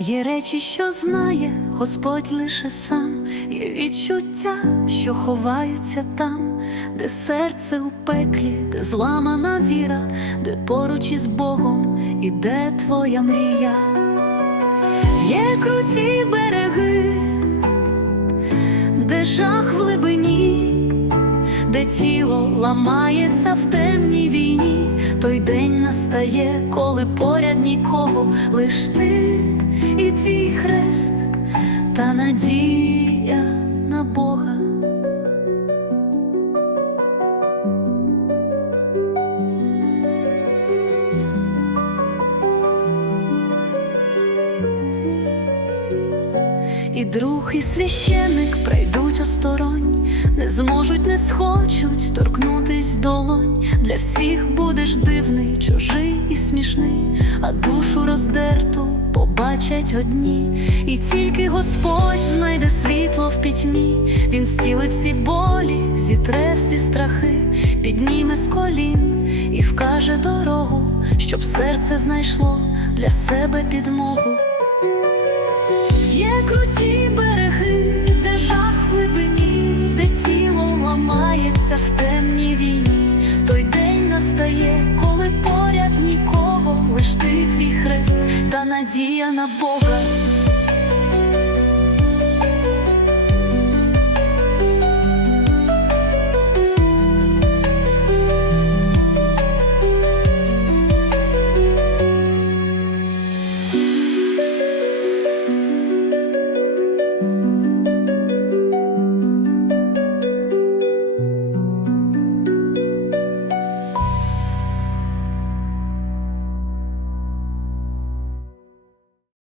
Є речі, що знає Господь лише сам, є відчуття, що ховаються там, де серце у пеклі, де зламана віра, де поруч із Богом іде твоя мрія. Є круті береги, де жах в глибині, де тіло ламається в темній війні, той день настає, коли поряд нікого, лиш ти і твій хрест, та надія І друг, і священик прийдуть осторонь, не зможуть, не схочуть торкнутись долонь. Для всіх будеш дивний, чужий і смішний, а душу роздерту побачать одні, і тільки Господь знайде світло в пітьмі, Він зцілить всі болі, зітре всі страхи, підніме з колін і вкаже дорогу, щоб серце знайшло для себе підмогу. Круті береги, де жах глибині, де тіло ламається в темній війні. Той день настає, коли поряд нікого, лиш ти твій хрест та надія на Бога.